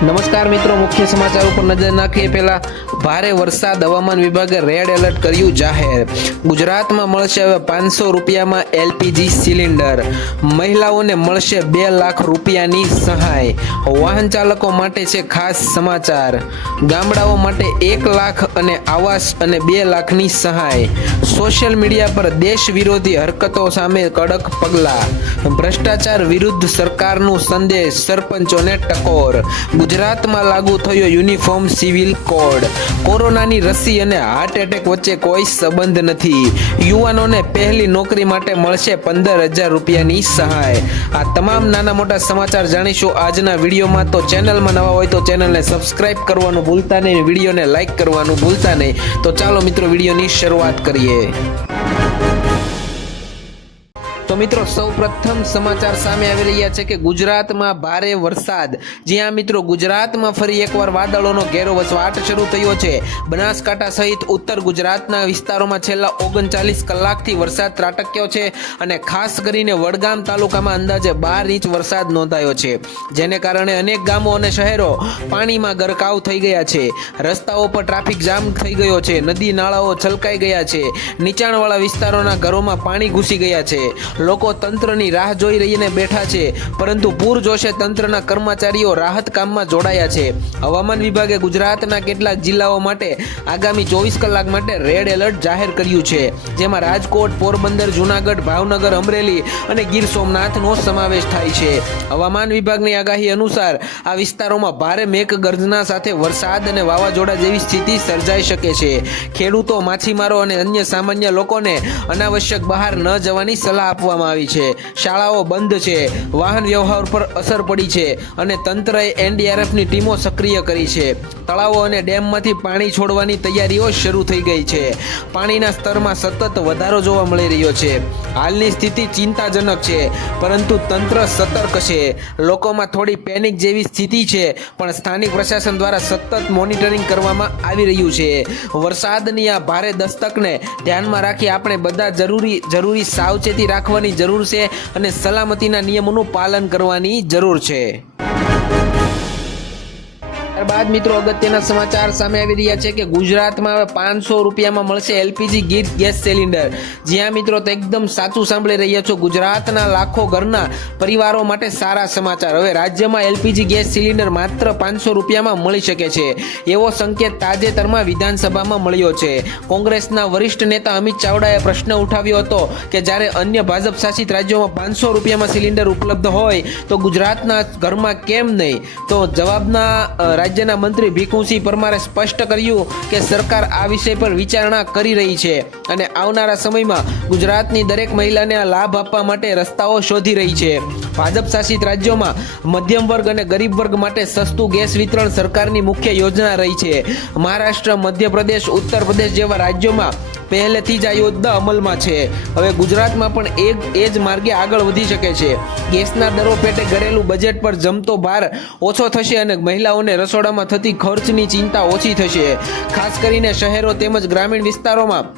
નમસ્કાર મિત્રો, મુખ્ય સમાચાર ઉપર નજર નાખીએ. પહેલા ભારે વરસાદ હવામાન વિભાગે રેડ એલર્ટ કર્યું જાહેર. ગુજરાતમાં મળશે હવે પાંચસો રૂપિયામાં એલપીજી સિલિન્ડર. મહિલાઓને મળશે બે લાખ રૂપિયાની સહાય. વાહન ચાલકો માટે છે ખાસ સમાચાર. ગામડાઓ માટે એક લાખ અને આવાસ અને બે લાખની સહાય. સોશિયલ મીડિયા પર દેશ વિરોધી હરકતો સામે કડક પગલાં. ભ્રષ્ટાચાર વિરુદ્ધ સરકારનું સંદેશ, સરપંચોને ટકોર. ગુજરાતમાં લાગુ થયો યુનિફોર્મ સિવિલ કોડ. કોરોનાની રસી અને હાર્ટ એટેક વચ્ચે કોઈ સંબંધ નથી. યુવાનોને પહેલી નોકરી માટે મળશે પંદર હજાર રૂપિયાની સહાય. આ તમામ નાના મોટા સમાચાર જાણીશું આજના વિડીયોમાં. તો ચેનલમાં નવા હોય તો ચેનલને સબસ્ક્રાઇબ કરવાનું ભૂલતા નહીં વિડીયોને લાઇક કરવાનું ભૂલતા નહીં. તો ચાલો મિત્રો, વિડીયોની શરૂઆત કરીએ. તો મિત્રો સૌ પ્રથમ સમાચાર સામે આવી રહ્યા છે કે ગુજરાતમાં ભારે વરસાદ. જ્યાં મિત્રો, ગુજરાતમાં ફરી એકવાર વાદળોનો ઘેરો વસવાટ શરૂ થયો છે. બનાસકાંઠા સહિત ઉત્તર ગુજરાતના વિસ્તારોમાં છેલ્લા ઓગણચાલીસ કલાકથી વરસાદ ત્રાટક્યો છે અને ખાસ કરીને વડગામ તાલુકામાં અંદાજે બાર ઇંચ વરસાદ નોંધાયો છે. જેને કારણે અનેક ગામો અને શહેરો પાણીમાં ગરકાવ થઈ ગયા છે. રસ્તાઓ પર ટ્રાફિક જામ થઈ ગયો છે. નદી નાળાઓ છલકાઈ ગયા છે. નીચાણવાળા વિસ્તારોના ઘરોમાં પાણી ઘૂસી ગયા છે. લોકો તંત્રની રાહ જોઈ રહીને બેઠા છે, પરંતુ પૂર જોશે તંત્રના કર્મચારીઓ રાહત કામમાં જોડાયા છે. હવામાન વિભાગે ગુજરાતના કેટલાક જિલ્લાઓ માટે આગામી ચોવીસ કલાક માટે રેડ એલર્ટ જાહેર કર્યું છે, જેમાં રાજકોટ, પોરબંદર, જુનાગઢ, ભાવનગર, અમરેલી અને ગીર સોમનાથનો સમાવેશ થાય છે. હવામાન વિભાગની આગાહી અનુસાર, આ વિસ્તારોમાં ભારે મેઘ ગર્જના સાથે વરસાદ અને વાવાઝોડા જેવી સ્થિતિ સર્જાઈ શકે છે. ખેડૂતો, માછીમારો અને અન્ય સામાન્ય લોકોને અનાવશ્યક બહાર ન જવાની સલાહ આપવામાં આવી છે. શાળાઓ બંધ છે. વાહન વ્યવહાર પર અસર પડી છે અને તંત્રએ એનડીઆરએફની ટીમો સક્રિય કરી છે. તળાવો અને ડેમમાંથી પાણી છોડવાની તૈયારીઓ શરૂ થઈ ગઈ છે. પાણીના સ્તરમાં સતત વધારો જોવા મળી રહ્યો છે. હાલની સ્થિતિ ચિંતાજનક છે, પરંતુ તંત્ર સતર્ક છે. લોકોમાં થોડી પેનિક જેવી સ્થિતિ છે, પણ સ્થાનિક પ્રશાસન દ્વારા સતત મોનિટરિંગ કરવામાં આવી રહ્યું છે. વરસાદની આ ભારે દસ્તકને ધ્યાનમાં રાખી આપણે બધા જરૂરી જરૂરી સાવચેતી રાખવાની જરૂર છે અને સલામતીના નિયમોનું પાલન કરવાની જરૂર છે. ત્યારબાદ મિત્રો અગત્યના સમાચાર સામે આવી રહ્યા છે કે ગુજરાતમાં હવે પાંચસો રૂપિયામાં મળશે એલપીજી ગીત ગેસ સિલિન્ડર. જ્યાં મિત્રો તો એકદમ સાચું સાંભળી રહ્યા છો ગુજરાતના લાખો ઘરના પરિવારો માટે સારા સમાચાર. હવે રાજ્યમાં એલપીજી ગેસ સિલિન્ડર માત્ર પાંચસો રૂપિયામાં મળી શકે છે. એવો સંકેત તાજેતરમાં વિધાનસભામાં મળ્યો છે. કોંગ્રેસના વરિષ્ઠ નેતા અમિત ચાવડાએ પ્રશ્ન ઉઠાવ્યો હતો કે જ્યારે અન્ય ભાજપ શાસિત રાજ્યોમાં પાંચસો રૂપિયામાં સિલિન્ડર ઉપલબ્ધ હોય તો ગુજરાતના ઘરમાં કેમ નહીં? તો જવાબના રાજ્યના મંત્રી ભીખુસિંહ પરમારે સ્પષ્ટ કર્યું કે સરકાર આ વિષય પર વિચારણા કરી રહી છે અને આવનારા સમયમાં ગુજરાતની દરેક મહિલાને આ લાભ આપવા માટે રસ્તાઓ શોધી રહી છે. ભાજપ શાસિત રાજ્યોમાં મધ્યમ વર્ગ અને ગરીબ વર્ગ માટે સસ્તું ગેસ વિતરણ સરકારની મુખ્ય યોજના રહી છે. મહારાષ્ટ્ર, મધ્યપ્રદેશ ઉત્તર પ્રદેશ જેવા રાજ્યોમાં પહેલેથી જ આ યોજના અમલમાં છે. હવે ગુજરાતમાં પણ એ એ જ માર્ગે આગળ વધી શકે છે. ગેસના દરો પેટે ઘરેલું બજેટ પર જમતો ભાર ઓછો થશે અને મહિલાઓને રસોડામાં થતી ખર્ચની ચિંતા ઓછી થશે. ખાસ કરીને શહેરો તેમજ ગ્રામીણ વિસ્તારોમાં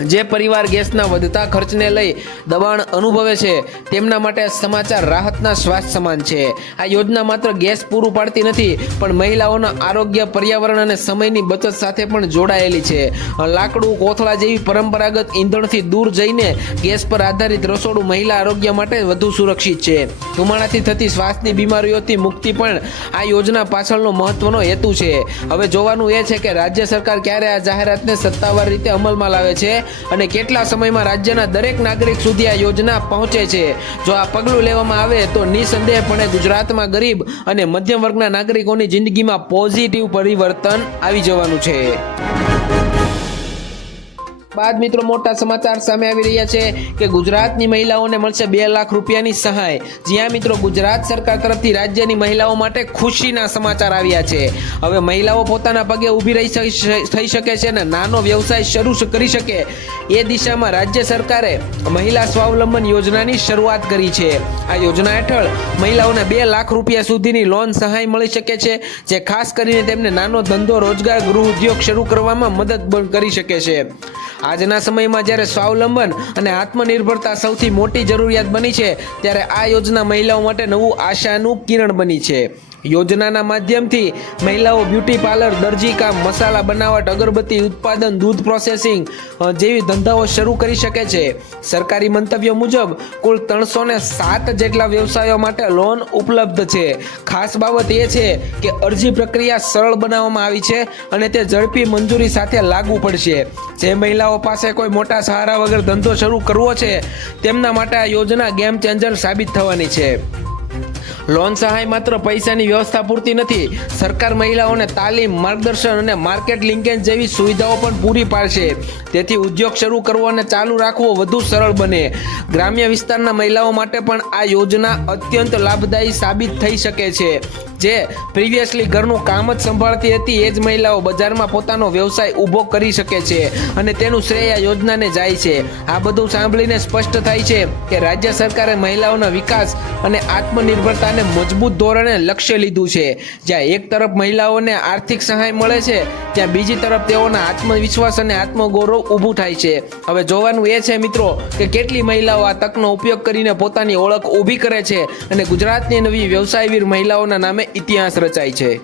જે પરિવાર ગેસના વધતા ખર્ચને લઈ દબાણ અનુભવે છે, તેમના માટે સમાચાર રાહતના શ્વાસ સમાન છે. આ યોજના માત્ર ગેસ પૂરું પાડતી નથી, પણ મહિલાઓના આરોગ્ય, પર્યાવરણ અને સમયની બચત સાથે પણ જોડાયેલી છે. લાકડું, કોથળા જેવી પરંપરાગત ઈંધણથી દૂર જઈને ગેસ પર આધારિત રસોડું મહિલા આરોગ્ય માટે વધુ સુરક્ષિત છે. ધુમાડાથી થતી શ્વાસની બીમારીઓથી મુક્તિ પણ આ યોજના પાછળનો મહત્વનો હેતુ છે. હવે જોવાનું એ છે કે રાજ્ય સરકાર ક્યારે આ જાહેરાતને સત્તાવાર રીતે અમલમાં લાવે છે? અને કેટલા સમયમાં રાજ્યના દરેક નાગરિક સુધી આ યોજના પહોંચે છે? જો આ પગલું લેવામાં આવે તો નિસંદેહપણે ગુજરાતમાં ગરીબ અને મધ્યમ વર્ગના નાગરિકોની જિંદગીમાં પોઝિટિવ પરિવર્તન આવી જવાનું છે. બાદ મિત્રો મોટા સમાચાર સામે આવી રહ્યા છે કે ગુજરાતની મહિલાઓને મળશે બે લાખ રૂપિયાની સહાય. જ્યાં મિત્રો ગુજરાત સરકાર તરફથી રાજ્યની મહિલાઓ માટે ખુશીના સમાચાર આવ્યા છે. હવે મહિલાઓ પોતાના પગે ઊભી રહી થઈ શકે છે અને નાનો વ્યવસાય શરૂ કરી શકે. એ દિશામાં રાજ્ય સરકારે મહિલા સ્વાવલંબન યોજનાની શરૂઆત કરી છે. આ યોજના હેઠળ મહિલાઓને બે લાખ રૂપિયા સુધીની લોન સહાય મળી શકે છે, જે ખાસ કરીને તેમને નાનો ધંધો રોજગાર ગૃહ ઉદ્યોગ શરૂ કરવામાં મદદ કરી શકે છે. આજના સમયમાં જ્યારે સ્વાવલંબન અને આત્મનિર્ભરતા સૌથી મોટી જરૂરિયાત બની છે, ત્યારે આ યોજના મહિલાઓ માટે નવું આશાનું કિરણ બની છે. યોજનાના માધ્યમથી મહિલાઓ બ્યુટી પાર્લર, દરજી કામ, મસાલા બનાવટ, અગરબત્તી ઉત્પાદન, દૂધ પ્રોસેસિંગ જેવી ધંધાઓ શરૂ કરી શકે છે. સરકારી મંતવ્યો મુજબ, કુલ ત્રણસો ને સાત જેટલા વ્યવસાયો માટે લોન ઉપલબ્ધ છે. ખાસ બાબત એ છે કે અરજી પ્રક્રિયા સરળ બનાવવામાં આવી છે અને તે ઝડપી મંજૂરી સાથે લાગુ પડશે. જે મહિલાઓ પાસે કોઈ મોટા સહારા વગર ધંધો શરૂ કરવો છે, તેમના માટે આ યોજના ગેમ ચેન્જર સાબિત થવાની છે. લોન સહાય માત્ર પૈસાની વ્યવસ્થા પૂરતી નથી. સરકાર મહિલાઓને તાલીમ, માર્ગદર્શન અને માર્કેટ લિંકેજ જેવી સુવિધાઓ પણ પૂરી પાડશે. તેથી ઉદ્યોગ શરૂ કરવો અને ચાલુ રાખવો વધુ સરળ બને. ગ્રામ્ય વિસ્તારના મહિલાઓ માટે પણ આ યોજના અત્યંત લાભદાયી સાબિત થઈ શકે છે. જે પ્રિવિયસલી ઘરનું કામ જ સંભાળતી હતી, એ જ મહિલાઓ બજારમાં પોતાનો વ્યવસાય ઊભો કરી શકે છે અને તેનું શ્રેય આ યોજનાને જાય છે. આ બધું સાંભળીને સ્પષ્ટ થાય છે કે રાજ્ય સરકારે મહિલાઓના વિકાસ અને આત્મનિર્ભરતાને મજબૂત ધોરણે લક્ષ્ય લીધું છે. જ્યાં એક તરફ મહિલાઓને આર્થિક સહાય મળે છે, ત્યાં બીજી તરફ તેઓના આત્મવિશ્વાસ અને આત્મગૌરવ ઊભું થાય છે. હવે જોવાનું એ છે મિત્રો કે કેટલી મહિલાઓ આ તકનો ઉપયોગ કરીને પોતાની ઓળખ ઊભી કરે છે અને ગુજરાતની નવી વ્યવસાયવીર મહિલાઓના નામે ઇતિહાસ રચાય છે.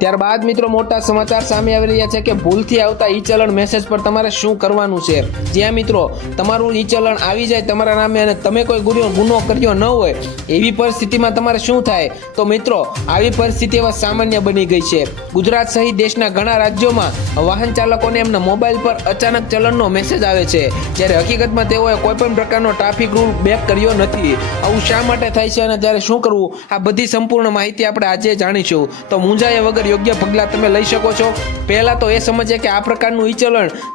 ત્યારબાદ મિત્રો મોટા સમાચાર સામે આવી રહ્યા છે કે ભૂલથી આવતા ઈ ચલણ મેસેજ પર તમારે શું કરવાનું છે? જ્યાં મિત્રો, તમારું ઈ ચલણ આવી જાય તમારા નામે અને તમે કોઈ ગુનો ગુનો કર્યો ન હોય, એવી પરિસ્થિતિમાં તમારે શું થાય? તો મિત્રો, આવી પરિસ્થિતિ હવે સામાન્ય બની ગઈ છે. ગુજરાત સહિત દેશના ઘણા રાજ્યોમાં વાહન ચાલકોને એમના મોબાઈલ પર અચાનક ચલણનો મેસેજ આવે છે. જ્યારે હકીકતમાં તેઓએ કોઈ પણ પ્રકારનો ટ્રાફિક રૂલ બેક કર્યો નથી. આવું શા માટે થાય છે અને ત્યારે શું કરવું? આ બધી સંપૂર્ણ માહિતી આપણે આજે જાણીશું. તો મૂંઝાયા વગર યોગ્ય પગલાં તમે લઈ શકો છો. પહેલા તો એ સમજે કે આ પ્રકારનું ઈ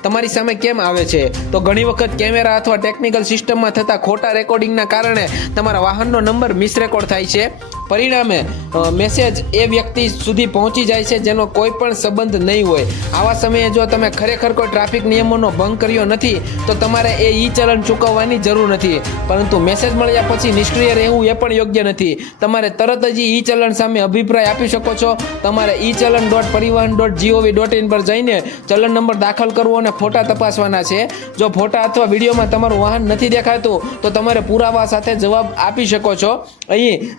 તમારી સામે કેમ આવે છે? તો ઘણી વખત કેમેરા અથવા ટેકનિકલ સિસ્ટમમાં થતા ખોટા રેકોર્ડિંગના કારણે તમારા વાહનનો નંબર મિસ રેકોર્ડ થાય છે. પરિણામે મેસેજ એ વ્યક્તિ સુધી પહોંચી જાય છે જેનો કોઈ પણ સંબંધ નહીં હોય. આવા સમયે જો તમે ખરેખર કોઈ ટ્રાફિક નિયમોનો ભંગ કર્યો નથી, તો તમારે એ ઈ ચલણ ચૂકવવાની જરૂર નથી. પરંતુ મેસેજ મળ્યા પછી નિષ્ક્રિય રહેવું એ પણ યોગ્ય નથી. તમારે તરત જ ઈ ચલણ સામે અભિપ્રાય આપી શકો છો. તમારે ઈ ચલણ ડોટ પરિવહન ડોટ જીઓવી ડોટ ઇન પર જઈને ચલણ નંબર દાખલ કરવો અને ફોટા તપાસવાના છે. જો ફોટા અથવા વિડીયોમાં તમારું વાહન નથી દેખાતું, તો તમારે પુરાવા સાથે જવાબ આપી શકો છો. અહીં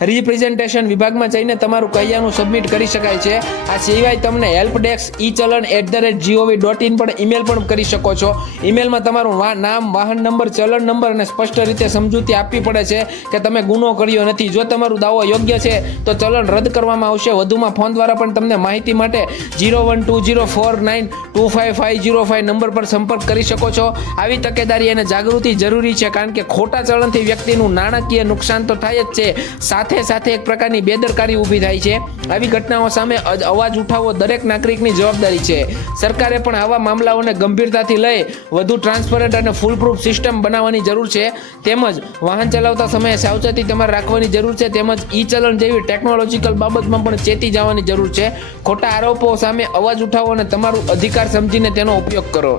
રિપ્રેઝન્ટેશન વિભાગમાં જઈને તમારું કહ્યાનું સબમિટ કરી શકાય છે. આ સિવાય તમને help desk e challan at the rate G O V dot in પર ઈમેલ પણ કરી શકો છો. ઈમેલમાં તમારું નામ, વાહન નંબર, ચલણ નંબર અને સ્પષ્ટ રીતે સમજૂતી આપવી પડે છે કે તમે ગુનો કર્યો નથી. જો તમારું દાવો યોગ્ય છે, તો ચલણ રદ કરવામાં આવશે. વધુમાં ફોન દ્વારા પણ તમને માહિતી માટે zero one two zero four nine two five five zero five number પર સંપર્ક કરી શકો છો. આવી તકેદારી અને જાગૃતિ જરૂરી છે કારણ કે ખોટા ચલણથી વ્યક્તિનું નાણાકીય નુકસાન તો થાય જ છે. સાથે સાથે પ્રકારની બેદરકારી ઊભી થાય છે. આવી ઘટનાઓ સામે અવાજ ઉઠાવવો દરેક નાગરિકની જવાબદારી છે. સરકારે પણ આવા મામલાઓને ગંભીરતાથી લઈ વધુ ટ્રાન્સપરન્ટ અને ફૂલ પ્રૂફ સિસ્ટમ બનાવવાની જરૂર છે. તેમજ વાહન ચલાવતા સમયે સાવચેતી તમારે રાખવાની જરૂર છે. તેમજ ઈ ચલણ જેવી ટેકનોલોજીકલ બાબતમાં પણ ચેતી જવાની જરૂર છે. ખોટા આરોપો સામે અવાજ ઉઠાવો અને તમારું અધિકાર સમજીને તેનો ઉપયોગ કરો.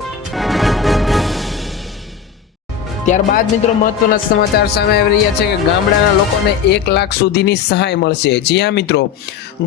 ત્યારબાદ મિત્રો મહત્વના સમાચાર સામે આવી રહ્યા છે કે ગામડાના લોકોને એક લાખ સુધીની સહાય મળશે. જી હા મિત્રો,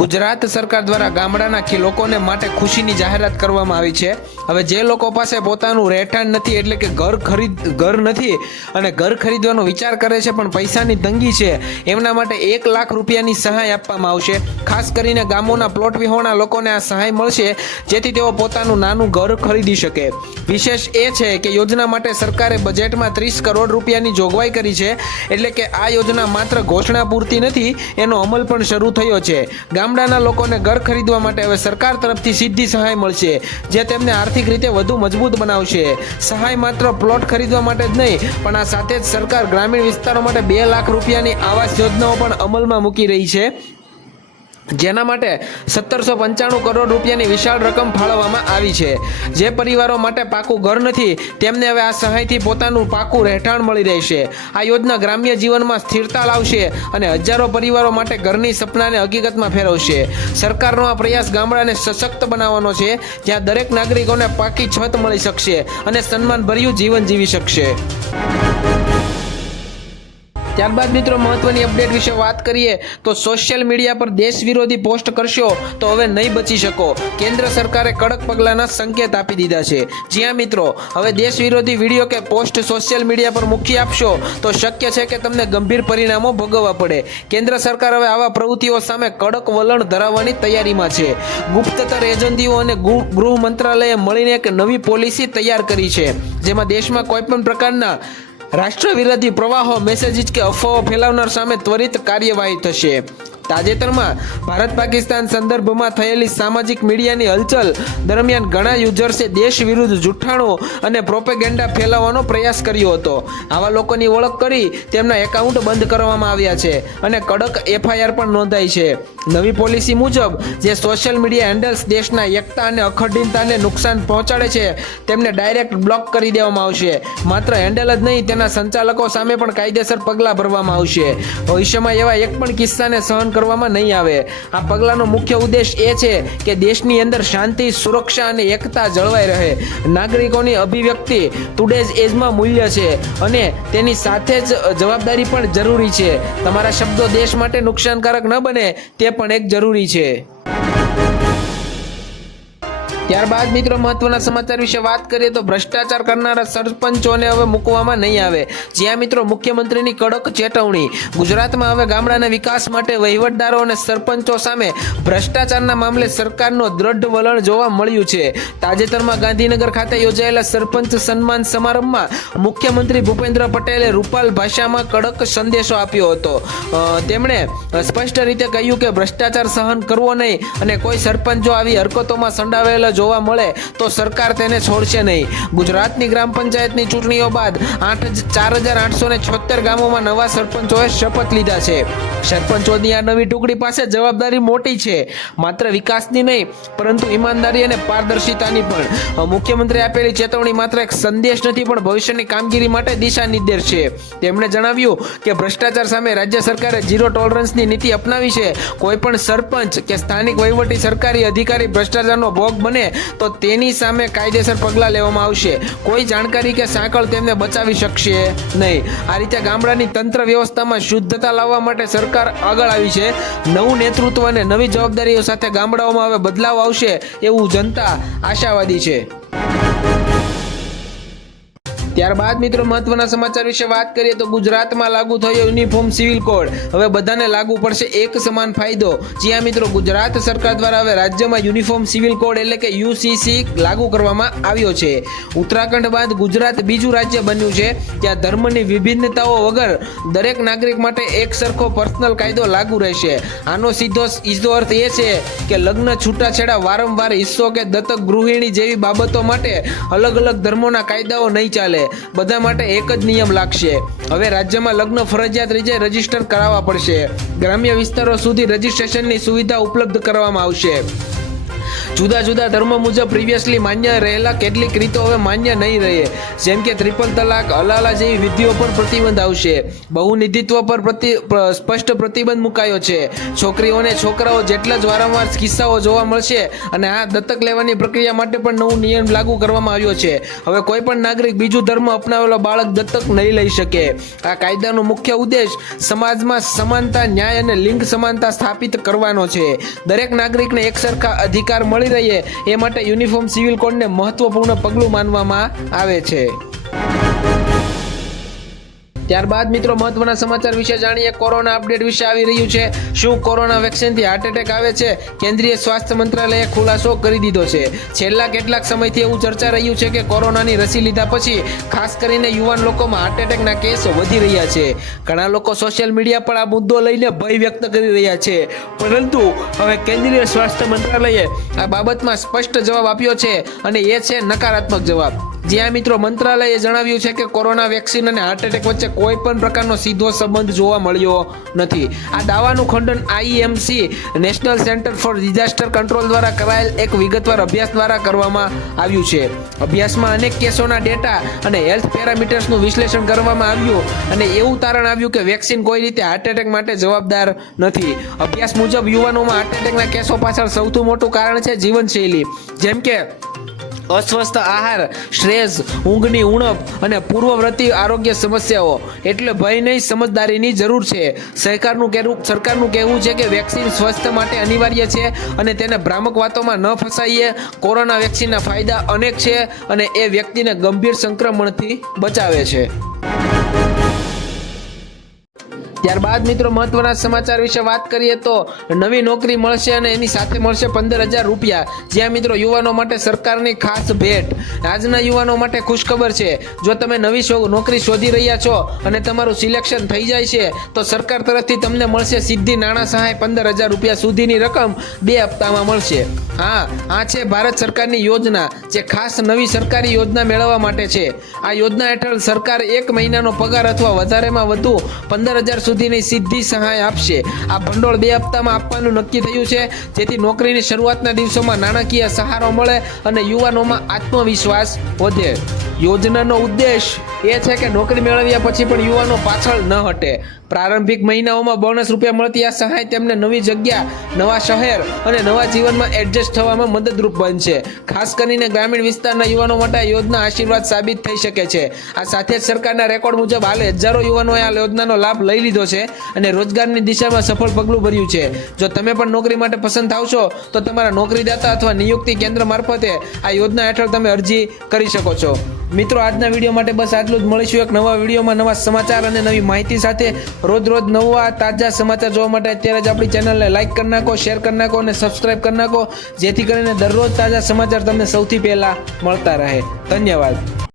ગુજરાત સરકાર દ્વારા ગામડાના લોકોને માટે ખુશીની જાહેરાત કરવામાં આવી છે. હવે જે લોકો પાસે પોતાનું રહેઠાણ નથી એટલે કે ઘર ખરીદ, ઘર નથી અને ઘર ખરીદવાનો વિચાર કરે છે પણ પૈસાની તંગી છે, એમના માટે એક લાખ રૂપિયાની સહાય આપવામાં આવશે. ખાસ કરીને ગામોના પ્લોટ વિહોણા લોકોને આ સહાય મળશે, જેથી તેઓ પોતાનું નાનું ઘર ખરીદી શકે. વિશેષ એ છે કે યોજના માટે સરકારે બજેટમાં ત્રીસ કરોડ રૂપિયાની જોગવાઈ કરી છે. એટલે કે આ યોજના માત્ર ઘોષણા પૂરતી નથી, એનો અમલ પણ શરૂ થયો છે. ગામડાના લોકોને ઘર ખરીદવા માટે હવે સરકાર તરફથી સીધી સહાય મળશે, જે તેમને આર્થિક રીતે વધુ મજબૂત બનાવશે. સહાય માત્ર પ્લોટ ખરીદવા માટે જ નહીં, પણ આ સાથે જ સરકાર ગ્રામીણ વિસ્તારો માટે બે લાખ રૂપિયાની આવાસ યોજનાઓ પણ અમલમાં મૂકી રહી છે. જેના માટે સત્તરસો પંચાણું કરોડ રૂપિયાની વિશાળ રકમ ફાળવવામાં આવી છે. જે પરિવારો માટે પાકું ઘર નથી, તેમને હવે આ સહાયથી પોતાનું પાકું રહેઠાણ મળી રહેશે. આ યોજના ગ્રામ્ય જીવનમાં સ્થિરતા લાવશે અને હજારો પરિવારો માટે ઘરની સપનાને હકીકતમાં ફેરવશે. સરકારનો આ પ્રયાસ ગામડાને સશક્ત બનાવવાનો છે, જ્યાં દરેક નાગરિકોને પાકી છત મળી શકશે અને સન્માનભર્યું જીવન જીવી શકશે. ત્યારબાદ મિત્રો મહત્વની અપડેટ વિશે વાત કરીએ, તો સોશિયલ મીડિયા પર દેશ વિરોધી પોસ્ટ કરશો, તો હવે નહીં બચી શકો. કેન્દ્ર સરકારે કડક પગલાંના સંકેત આપી દીધા છે. જ્યાં મિત્રો, હવે દેશ વિરોધી વીડિયો કે પોસ્ટ સોશિયલ મીડિયા પર મૂકી આપશો, તો શક્ય છે કે તમને ગંભીર પરિણામો ભોગવવા પડે. કેન્દ્ર સરકાર હવે આવા પ્રવૃત્તિઓ સામે કડક વલણ ધરાવવાની તૈયારીમાં છે. ગુપ્તતર એજન્સીઓ અને ગૃહ મંત્રાલયે મળીને એક નવી પોલિસી તૈયાર કરી છે, જેમાં દેશમાં કોઈ પણ પ્રકારના રાષ્ટ્ર વિરોધી પ્રવાહો મેસેજીસ કે અફવાઓ ફેલાવનાર સામે ત્વરિત કાર્યવાહી થશે. તાજેતરમાં ભારત પાકિસ્તાન સંદર્ભમાં થયેલી સામાજિક મીડિયાની હલચલ દરમિયાન ઘણા યુઝર્સે દેશ વિરુદ્ધ જૂઠાણો અને પ્રોપેગેન્ડા ફેલાવવાનો પ્રયાસ કર્યો હતો. આવા લોકોની ઓળખ કરી તેમના એકાઉન્ટ બંધ કરવામાં આવ્યા છે અને કડક એફઆઈઆર પણ નોંધાઈ છે. નવી પોલિસી મુજબ, જે સોશિયલ મીડિયા હેન્ડલ્સ દેશના એકતા અને અખંડિતતાને નુકસાન પહોંચાડે છે, તેમને ડાયરેક્ટ બ્લોક કરી દેવામાં આવશે. માત્ર હેન્ડલ જ નહીં, તેના સંચાલકો સામે પણ કાયદેસર પગલાં ભરવામાં આવશે. ભવિષ્યમાં એવા એક પણ કિસ્સાને સહન કરવામાં નહીં આવે. આ પગલાંનો મુખ્ય ઉદ્દેશ એ છે કે દેશની અંદર શાંતિ, સુરક્ષા અને એકતા જળવાઈ રહે. નાગરિકોની અભિવ્યક્તિ ટુડેઝ એજમાં મૂલ્ય છે અને તેની સાથે જ જવાબદારી પણ જરૂરી છે. તમારા શબ્દો દેશ માટે નુકસાનકારક ન બને, તે પણ એક જરૂરી છે. ત્યારબાદ મિત્રો મહત્વના સમાચાર વિશે વાત કરીએ તો ભ્રષ્ટાચાર કરનારા સરપંચોને હવે મૂકવામાં નહીં આવે. જ્યાં મિત્રો મુખ્યમંત્રીની કડક ચેતવણી, ગુજરાતમાં હવે ગામડાના વિકાસ માટે વહીવટદારો અને સરપંચો સામે ભ્રષ્ટાચારના મામલે સરકારનો દ્રઢ વલણ જોવા મળ્યું છે. તાજેતરમાં ગાંધીનગર ખાતે યોજાયેલા સરપંચ સન્માન સમારંભમાં મુખ્યમંત્રી ભૂપેન્દ્ર પટેલે રૂપાલ ભાષામાં કડક સંદેશો આપ્યો હતો. તેમણે સ્પષ્ટ રીતે કહ્યું કે ભ્રષ્ટાચાર સહન કરવો નહીં અને કોઈ સરપંચ આવી હરકતોમાં સંડાવેલા જોવા મળે તો સરકાર તેને છોડશે નહીં. ગુજરાતની ગ્રામ પંચાયતની ચૂંટણીઓ બાદ આઠ ચાર હજાર આઠસો ને છોતેર ગામોમાં નવા સરપંચોએ શપથ લીધા છે. સરપંચોની આ નવી ટુકડી પાસે જવાબદારી મોટી છે. માત્ર વિકાસની નહીં, પરંતુ ઈમાનદારી અને પારદર્શિતાની પણ. મુખ્યમંત્રી આપેલી ચેતવણી માત્ર એક સંદેશ નથી, પણ ભવિષ્યની કામગીરી માટે દિશા નિર્દેશ છે. તેમણે જણાવ્યું કે ભ્રષ્ટાચાર સામે રાજ્ય સરકારે ઝીરો ટોલરન્સની નીતિ અપનાવી છે. કોઈ પણ સરપંચ કે સ્થાનિક વહીવટી સરકારી અધિકારી ભ્રષ્ટાચારનો ભોગ બને તો તેની સામે કાયદેસર પગલાં લેવામાં આવશે. કોઈ જાણકારી કે સાંકળ તેમને બચાવી શકશે નહીં. આ રીતે ગામડાની તંત્ર વ્યવસ્થામાં શુદ્ધતા લાવવા માટે સરકાર આગળ આવી છે. નવું નેતૃત્વ અને નવી જવાબદારીઓ સાથે ગામડાઓમાં હવે બદલાવ આવશે એવું જનતા આશાવાદી છે. ત્યારબાદ મિત્રો મહત્વના સમાચાર વિશે વાત કરીએ તો ગુજરાતમાં લાગુ થયો યુનિફોર્મ સિવિલ કોડ. હવે બધાને લાગુ પડશે એક સમાન ફાયદો. જ્યાં મિત્રો ગુજરાત સરકાર દ્વારા હવે રાજ્યમાં યુનિફોર્મ સિવિલ કોડ એટલે કે યુસીસી લાગુ કરવામાં આવ્યો છે. ઉત્તરાખંડ બાદ ગુજરાત બીજું રાજ્ય બન્યું છે. ત્યાં ધર્મની વિભિન્નતાઓ વગર દરેક નાગરિક માટે એક સરખો પર્સનલ કાયદો લાગુ રહેશે. આનો સીધો સીધો અર્થ એ છે કે લગ્ન છૂટાછેડા વારંવાર હિસ્સો કે દત્તક ગૃહિણી જેવી બાબતો માટે અલગ અલગ ધર્મોના કાયદાઓ નહીં ચાલે. બધા માટે એક જ નિયમ લાગશે. હવે રાજ્યમાં લગ્ન ફરજિયાત રીતે રજિસ્ટર કરાવવા પડશે. ગ્રામ્ય વિસ્તારો સુધી રજીસ્ટ્રેશનની સુવિધા ઉપલબ્ધ કરવામાં આવશે. જુદા જુદા ધર્મ મુજબ પ્રિવિયસલી માન્ય રહેલા કેટલીક રીતો હવે માન્ય નહીં રહે જેમ કે ત્રિપલ તલાક, અલાલા જેવી વિધિઓ પર પ્રતિબંધ આવશે. બહુનિધિત્વ પર પ્રતિ સ્પષ્ટ પ્રતિબંધ મુકાયો છે. છોકરીઓને છોકરાઓ જેટલા જ વારંવાર કિસ્સાઓ જોવા મળશે અને આ દત્તક લેવાની પ્રક્રિયા માટે પણ નવું નિયમ લાગુ કરવામાં આવ્યો છે. હવે કોઈ પણ નાગરિક બીજું ધર્મ અપનાવેલો બાળક દત્તક નહીં લઈ શકે. આ કાયદાનો મુખ્ય ઉદ્દેશ સમાજમાં સમાનતા, ન્યાય અને લિંગ સમાનતા સ્થાપિત કરવાનો છે. દરેક નાગરિકને એક સરખા અધિકાર મળી રહે એ માટે યુનિફોર્મ સિવિલ કોડને મહત્વપૂર્ણ પગલું માનવામાં આવે છે. ત્યારબાદ મિત્રો મહત્વના સમાચાર વિશે જાણીએ. કોરોના અપડેટ વિશે આવી રહ્યું છે. શું કોરોના વેક્સિનથી હાર્ટ એટેક આવે છે? કેન્દ્રીય સ્વાસ્થ્ય મંત્રાલયે ખુલાસો કરી દીધો છે. છેલ્લા કેટલાક સમયથી એવું ચર્ચા રહ્યું છે કે કોરોનાની રસી લીધા પછી ખાસ કરીને યુવાન લોકોમાં હાર્ટ એટેકના કેસ વધી રહ્યા છે. ઘણા લોકો સોશિયલ મીડિયા પર આ મુદ્દો લઈને ભય વ્યક્ત કરી રહ્યા છે. પરંતુ હવે કેન્દ્રીય સ્વાસ્થ્ય મંત્રાલયે આ બાબતમાં સ્પષ્ટ જવાબ આપ્યો છે અને એ છે નકારાત્મક જવાબ. જ્યાં મિત્રો મંત્રાલયે જણાવ્યું છે કે કોરોના વેક્સિન અને હાર્ટ એટેક વચ્ચે કોઈ પણ પ્રકારનો સીધો સંબંધ જોવા મળ્યો નથી. આ દાવાનું ખંડન I M C national centre for disaster control દ્વારા કરાયેલ એક વિગતવાર અભ્યાસ દ્વારા કરવામાં આવ્યું છે. અભ્યાસમાં અનેક કેસોના ડેટા અને હેલ્થ પેરામીટર્સનું વિશ્લેષણ કરવામાં આવ્યું અને એવું તારણ આવ્યું કે વેક્સિન કોઈ રીતે હાર્ટ એટેક માટે જવાબદાર નથી. અભ્યાસ મુજબ યુવાનોમાં હાર્ટ એટેકના કેસો પાછળ સૌથી મોટું કારણ છે જીવનશૈલી. જેમ કે અસ્વસ્થ આહાર સ્ટ્રેસ ઊંઘની ઉણપ અને પૂર્વવ્રતી આરોગ્ય સમસ્યાઓ. એટલે ભય નહીં સમજદારીની જરૂર છે. સરકારનું કહેવું સરકારનું કહેવું છે કે વેક્સિન સ્વાસ્થ્ય માટે અનિવાર્ય છે અને તેને ભ્રામક વાતોમાં ન ફસાઈએ. કોરોના વેક્સિનના ફાયદા અનેક છે અને એ વ્યક્તિને ગંભીર સંક્રમણથી બચાવે છે. ત્યારબાદ મિત્રો મહત્વના સમાચાર વિશે વાત કરીએ તો નવી નોકરી મળશે અને એની સાથે મળશે પંદર હજાર રૂપિયા. જ્યાં મિત્રો યુવાનો માટે સરકારની ખાસ ભેટ. આજના યુવાનો માટે ખુશખબર છે. જો તમે નવી નોકરી શોધી રહ્યા છો અને તમારું સિલેક્શન થઈ જાય છે, તો સરકાર તરફથી તમને મળશે સીધી નાણાં સહાય પંદર હજાર રૂપિયા સુધીની રકમ બે હપ્તામાં મળશે. હા, આ છે ભારત સરકારની યોજના, જે ખાસ નવી સરકારી યોજના મેળવવા માટે છે. આ યોજના હેઠળ સરકાર એક મહિનાનો પગાર અથવા વધારેમાં વધુ પંદર હજાર સુધીની સીધી સહાય આપશે. આ ભંડોળ બે હપ્તામાં આપવાનું નક્કી થયું છે. જેથી નોકરીની શરૂઆતના દિવસોમાં નાણાકીય સહારો મળે અને યુવાનોમાં આત્મવિશ્વાસ વધે. યોજનાનો ઉદ્દેશ એ છે કે નોકરી મેળવ્યા પછી પણ યુવાનો પાછળ ન હટે. પ્રારંભિક મહિનાઓમાં બોનસ રૂપિયા મળતી આ સહાય તેમને નવી જગ્યા, નવા શહેર અને નવા જીવનમાં એડજસ્ટ થવામાં મદદરૂપ બનશે. ખાસ કરીને ગ્રામીણ વિસ્તારના યુવાનો માટે આ યોજના આશીર્વાદ સાબિત થઈ શકે છે. આ સાથે જ સરકારના રેકોર્ડ મુજબ હાલ હજારો યુવાનોએ આ યોજનાનો લાભ લઈ લીધો છે અને રોજગારની દિશામાં સફળ પગલું ભર્યું છે. જો તમે પણ નોકરી માટે પસંદ થાવશો તો તમારા નોકરીદાતા અથવા નિયુક્તિ કેન્દ્ર મારફતે આ યોજના હેઠળ તમે અરજી કરી શકો છો. મિત્રો, આજના વીડિયો માટે બસ આટલું જ. મળીશું એક નવા વિડીયોમાં નવા સમાચાર અને નવી માહિતી સાથે. રોજ રોજ નવા, તાજા સમાચાર જોવા માટે અત્યારે જ આપણી ચેનલને લાઇક કરી નાખો શેર કરી નાખો અને સબસ્ક્રાઈબ કરી નાખો. જેથી કરીને દરરોજ તાજા સમાચાર તમને સૌથી પહેલાં મળતા રહે. ધન્યવાદ.